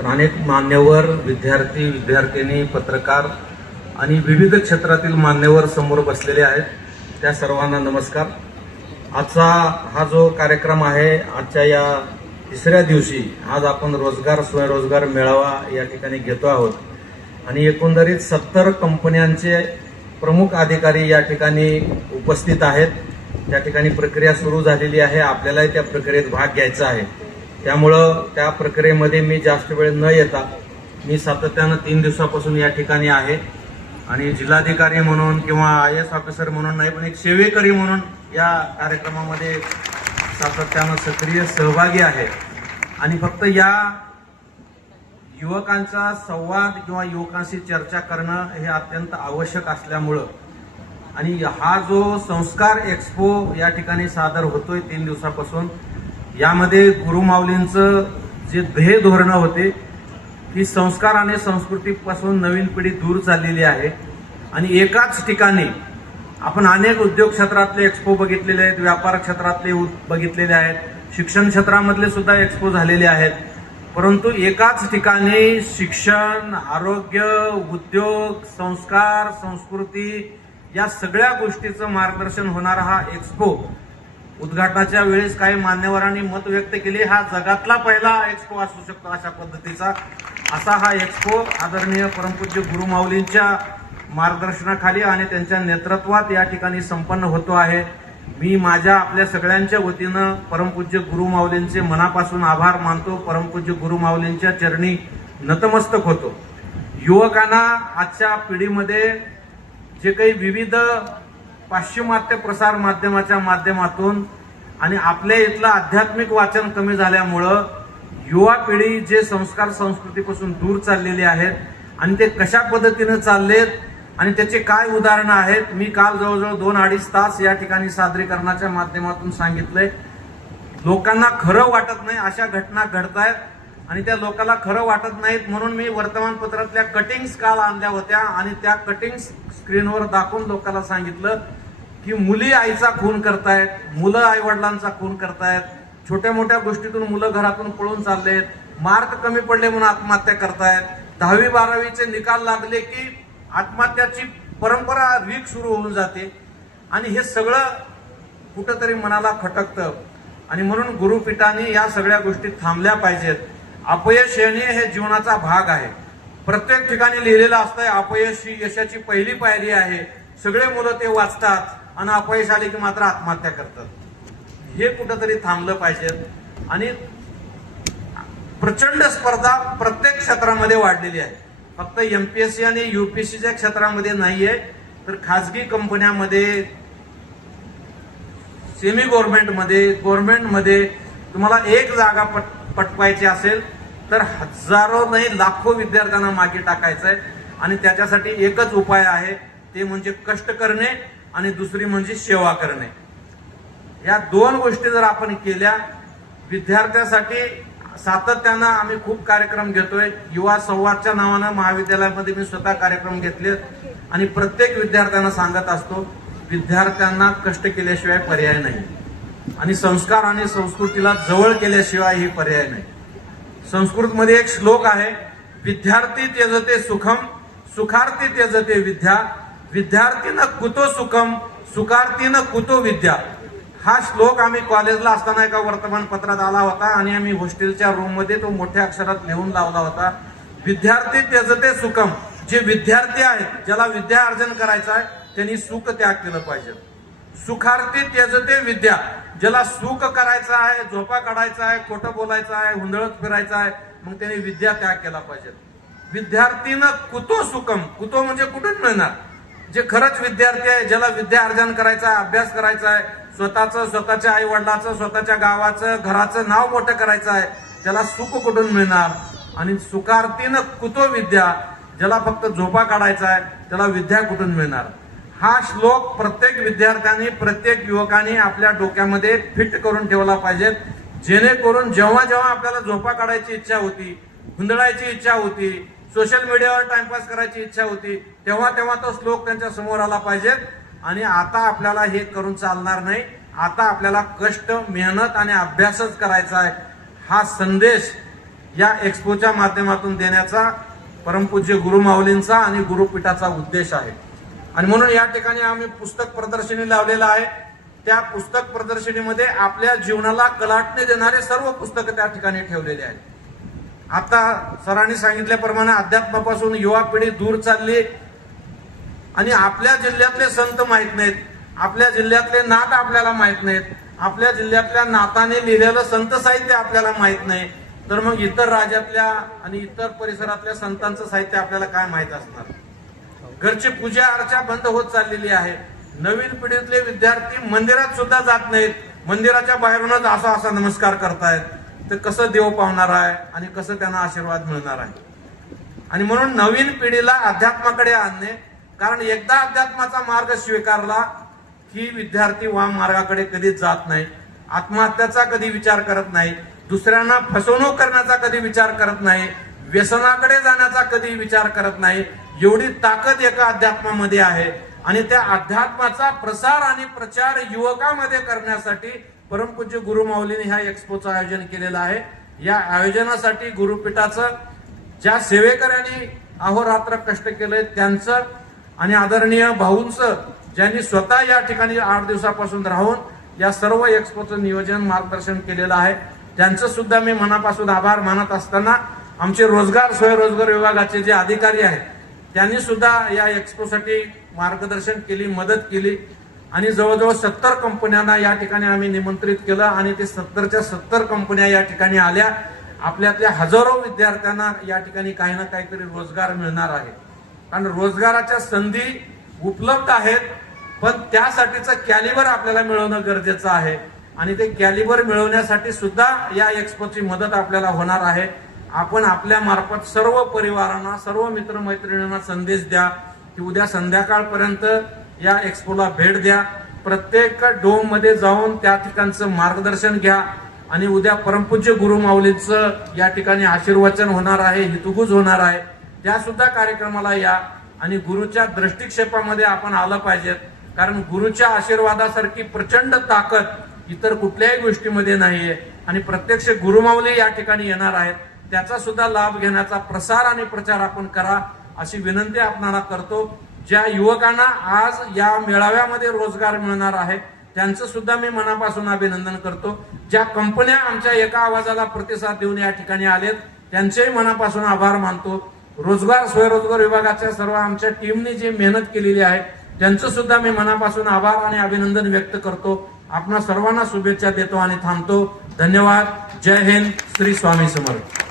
तर अनेक मान्यवर विद्यार्थी विद्यार्थिनी पत्रकार आणि विविध क्षेत्रातील मान्यवर समोर बसलेले आहेत. त्या सर्वांना नमस्कार. आजचा हा जो कार्यक्रम आहे, आजच्या या तिसऱ्या दिवशी आज आपण रोजगार स्वयंरोजगार मेळावा या ठिकाणी घेतो आहोत आणि एकंदरीत 70 कंपन्यांचे प्रमुख अधिकारी या ठिकाणी उपस्थित आहेत. त्या ठिकाणी प्रक्रिया सुरू झालेली आहे. आपल्यालाही त्या प्रक्रियेत भाग घ्यायचा आहे. त्यामुळं त्या प्रक्रियेमध्ये मी जास्त वेळ न येता मी सातत्यानं 3 दिवसापासून या ठिकाणी आहे आणि जिल्हाधिकारी म्हणून किंवा IAS ऑफिसर म्हणून नाही, पण एक सेवेकरी म्हणून या कार्यक्रमामध्ये सातत्यानं सक्रिय सहभागी आहे. आणि फक्त या युवकांचा संवाद किंवा युवकांशी चर्चा करणं हे अत्यंत आवश्यक असल्यामुळं आणि हा जो संस्कार एक्सपो या ठिकाणी सादर होतोय 3 दिवसापासून, यामध्ये गुरुमाऊलींचं जे ध्येय धोरणं होते की संस्कार आणि संस्कृतीपासून नवीन पिढी दूर चाललेली आहे. आणि एकाच ठिकाणी आपण अनेक उद्योग क्षेत्रातले एक्सपो बघितलेले आहेत, व्यापार क्षेत्रातले बघितलेले आहेत, शिक्षण क्षेत्रामधले सुद्धा एक्सपो झालेले आहेत. परंतु एकाच ठिकाणी शिक्षण, आरोग्य, उद्योग, संस्कार, संस्कृती या सगळ्या गोष्टीचं मार्गदर्शन होणारा हा एक्सपो, उद्घाटनाच्या वेळेस काही मान्यवरांनी मत व्यक्त केले, हा जगातला पहिला एक्सपो असू शकतो अशा पद्धतीचा असा हा एक्सपो आदरणीय परमपूज्य गुरुमाऊलींच्या मार्गदर्शनाखाली आणि त्यांच्या नेतृत्वात या ठिकाणी संपन्न होतो आहे. मी माझ्या आपल्या सगळ्यांच्या वतीनं परमपूज्य गुरुमाऊलींचे मनापासून आभार मानतो. परमपूज्य गुरुमाऊलींच्या चरणी नतमस्तक होतो. युवकांना आजच्या पिढीमध्ये जे काही विविध पाश्चिमात्य प्रसार माध्यमाच्या माध्यमातून आणि आपल्या इथलं आध्यात्मिक वाचन कमी झाल्यामुळं युवा पिढी जे संस्कार संस्कृतीपासून दूर चाललेली आहेत आणि ते कशा पद्धतीने चाललेत आणि त्याचे काय उदाहरणं आहेत, मी काल जवळजवळ 2-2.5 तास या ठिकाणी सादरीकरणाच्या माध्यमातून सांगितलंय. लोकांना खरं वाटत नाही अशा घटना घडतायत आणि त्या लोकांना खरं वाटत नाहीत म्हणून मी वर्तमानपत्रातल्या कटिंग्स काल आणल्या होत्या आणि त्या कटिंग्स स्क्रीनवर दाखवून लोकांना सांगितलं की मुली आईचा खून करतायत, मुलं आई वडिलांचा खून करतायत, छोट्या मोठ्या गोष्टीतून मुलं घरातून पळून चाललेत, मार्क कमी पडले म्हणून आत्महत्या करतायत, 10वी-12वीचे निकाल लागले की आत्महत्याची परंपरा रीक सुरू होऊन जाते आणि हे सगळं कुठंतरी मनाला खटकतं. आणि म्हणून गुरुपीठाने या सगळ्या गोष्टी थांबल्या पाहिजेत. अपयश येणे हे जीवनाचा भाग आहे. प्रत्येक ठिकाणी लिहिलेलं असतंय अपयश ही यशाची पहिली पायरी आहे. सगळे मुलं ते वाचतात आणि अपयश आले की मात्र आत्महत्या करतात. हे कुठंतरी थांबलं पाहिजे. आणि प्रचंड स्पर्धा प्रत्येक क्षेत्रामध्ये वाढलेली आहे. फक्त MPSC आणि UPSCच्या क्षेत्रामध्ये नाहीये, तर खाजगी कंपन्यांमध्ये, सेमी गव्हर्नमेंटमध्ये, गव्हर्नमेंटमध्ये तुम्हाला एक जागा पटवायची असेल तर हजारो नाही लाखो विद्यार्थ्यांना मागे टाकायचं आहे. आणि त्याच्यासाठी एकच उपाय आहे, ते म्हणजे कष्ट करणे आणि दुसरी म्हणजे सेवा करणे. या 2 गोष्टी जर आपण केल्या, विद्यार्थ्यांसाठी सातत्यानं आम्ही खूप कार्यक्रम घेतोय. युवा संवादच्या नावानं महाविद्यालयामध्ये मी स्वतः कार्यक्रम घेतले आणि प्रत्येक विद्यार्थ्यांना सांगत असतो, विद्यार्थ्यांना कष्ट केल्याशिवाय पर्याय नाही आणि संस्कार आणि संस्कृतीला जवळ केल्याशिवाय ही पर्याय नाही. संस्कृतमध्ये एक श्लोक आहे, विद्यार्थी त्यजते सुखम सुखार्थी त्यजते विद्या, विद्यार्थीनं कुतो सुखम सुखार्थीनं कुतो विद्या. हा श्लोक आम्ही कॉलेजला असताना एका वर्तमानपत्रात आला होता आणि आम्ही हॉस्टेलच्या रूममध्ये तो मोठ्या अक्षरात लिहून लावला होता. विद्यार्थी त्यजते सुखम, जे विद्यार्थी आहेत, ज्याला विद्या अर्जन करायचं आहे त्यांनी सुख त्याग केलं पाहिजे. सुखार्थी त्यजते विद्या, ज्याला सुख करायचं आहे, झोपा काढायचा आहे, खोटं बोलायचं आहे, हुंदळत फिरायचं आहे, मग त्यांनी विद्या त्याग केला पाहिजे. विद्यार्थीनं कुतो सुखम, कुतो म्हणजे कुठून मिळणार, जे खरंच विद्यार्थी आहे, ज्याला विद्या अर्जन करायचा आहे, अभ्यास करायचा आहे, स्वतःच्या आई वडिलाचं, स्वतःच्या गावाचं, घराचं नाव मोठं करायचं आहे, त्याला सुख कुठून मिळणार. आणि सुखार्थीनं कुतो विद्या, ज्याला फक्त झोपा काढायचा आहे त्याला विद्या कुठून मिळणार. हा श्लोक प्रत्येक विद्यार्थ्यांनी, प्रत्येक युवकांनी आपल्या डोक्यामध्ये फिट करून ठेवला पाहिजे, जेणेकरून जेव्हा जेव्हा आपल्याला झोपा काढायची इच्छा होती, हुंदळायची इच्छा होती, सोशल मीडियावर टाइमपास करायची इच्छा होती, तेव्हा तेव्हा तो श्लोक त्यांच्या समोर आला पाहिजे. आणि आता आपल्याला हे करून चालणार नाही, आता आपल्याला कष्ट, मेहनत आणि अभ्यासच करायचा आहे. हा संदेश या एक्स्पोच्या माध्यमातून देण्याचा परमपूज्य गुरुमाऊलींचा आणि गुरुपीठाचा उद्देश आहे। आणि म्हणून या ठिकाणी आम्ही पुस्तक प्रदर्शनी लावलेलं आहे। त्या पुस्तक प्रदर्शनीमध्ये आपल्या जीवनाला कलाटणी देणारे सर्व पुस्तकं त्या ठिकाणी ठेवलेले आहेत। आता सरांनी सांगितल्याप्रमाणे अध्यात्मापासून युवा पिढी दूर चालली आणि आपल्या जिल्ह्यातले संत माहित नाहीत, आपल्या जिल्ह्यातले नाथ आपल्याला माहित नाहीत, आपल्या जिल्ह्यातल्या नाथाने लिहिलेलं संत साहित्य आपल्याला माहित नाही, तर मग इतर राज्यातल्या आणि इतर परिसरातल्या संतांचं साहित्य आपल्याला काय माहित असणार। घरची पूजा अर्चा बंद होत चाललेली आहे। नवीन पिढीतले विद्यार्थी मंदिरात सुद्धा जात नाहीत, मंदिराच्या बाहेरूनच असा नमस्कार करतायत, तर कसं देव पावणार आहे आणि कसं त्यांना आशीर्वाद मिळणार आहे। आणि म्हणून नवीन पिढीला अध्यात्माकडे आणणे, कारण एकदा अध्यात्माचा मार्ग स्वीकारला की विद्यार्थी वाम मार्गाकडे कधीच जात नाही, आत्महत्याचा कधी विचार करत नाही, दुसऱ्यांना फसवणूक करण्याचा कधी विचार करत नाही, व्यसनाकडे जाण्याचा कधी विचार करत नाही। एवढी ताकद एका अध्यात्मामध्ये आहे आणि त्या अध्यात्माचा प्रसार आणि प्रचार युवकांमध्ये करण्यासाठी परमपूज्य गुरुमाऊलीने ह्या एक्स्पोचं आयोजन केलेलं आहे। या आयोजनासाठी गुरुपीठाचं ज्या सेवेकऱ्यांनी अहोरात्र कष्ट केले त्यांचं आणि आदरणीय भाऊंचं, ज्यांनी स्वतः या ठिकाणी 8 दिवसापासून राहून या सर्व एक्स्पोचं नियोजन मार्गदर्शन केलेलं आहे, त्यांचं सुद्धा मी मनापासून आभार मानत असताना आमचे रोजगार स्वयंरोजगार विभागाचे जे अधिकारी आहेत त्यांनी सुद्धा या एक्स्पोसाठी मार्गदर्शन केली, मदत केली आणि जवळजवळ 70 कंपन्यांना या ठिकाणी आम्ही निमंत्रित केलं आणि ते 70च्या 70 कंपन्या या ठिकाणी आल्या। आपल्यातल्या हजारो विद्यार्थ्यांना या ठिकाणी काही ना काहीतरी रोजगार मिळणार आहे, कारण रोजगाराच्या संधी उपलब्ध आहेत, पण त्यासाठीचं कॅलिबर आपल्याला मिळवणं गरजेचं आहे आणि ते कॅलिबर मिळवण्यासाठी सुद्धा या एक्स्पोची मदत आपल्याला होणार आहे। आपण आपल्या मार्फत सर्व परिवारांना, सर्व मित्रमैत्रिणींना संदेश द्या की उद्या संध्याकाळपर्यंत या एक्स्पोला भेट द्या, प्रत्येक डोम मध्ये जाऊन त्या ठिकाणचं मार्गदर्शन घ्या आणि उद्या परमपूज्य गुरुमाऊलींचं या ठिकाणी आशीर्वचन होणार आहे, हितगुज होणार आहे, त्या सुद्धा कार्यक्रमाला या आणि गुरुच्या दृष्टिक्षेपामध्ये आपण आलं पाहिजेत, कारण गुरुच्या आशीर्वादासारखी प्रचंड ताकद इतर कुठल्याही गोष्टीमध्ये नाहीये आणि प्रत्यक्ष गुरुमाऊली या ठिकाणी येणार आहेत, त्याचा सुद्धा लाभ घेण्याचा प्रसार आणि प्रचार आपण करा अशी विनंती आपणाला करतो। ज्या युवकांना आज या मेळाव्यामध्ये रोजगार मिळणार आहे त्यांचं सुद्धा मी मनापासून अभिनंदन करतो। ज्या कंपन्या आमच्या एका आवाजाला प्रतिसाद देऊन या ठिकाणी आलेत त्यांचेही मनापासून आभार मानतो। रोजगार स्वयंरोजगार विभागाच्या सर्व आमच्या टीमने जी मेहनत केलेली आहे त्यांचं सुद्धा मी मनापासून आभार आणि अभिनंदन व्यक्त करतो। आपणा सर्वांना शुभेच्छा देतो आणि थांबतो। धन्यवाद। जय हिंद। श्री स्वामी समर्थ।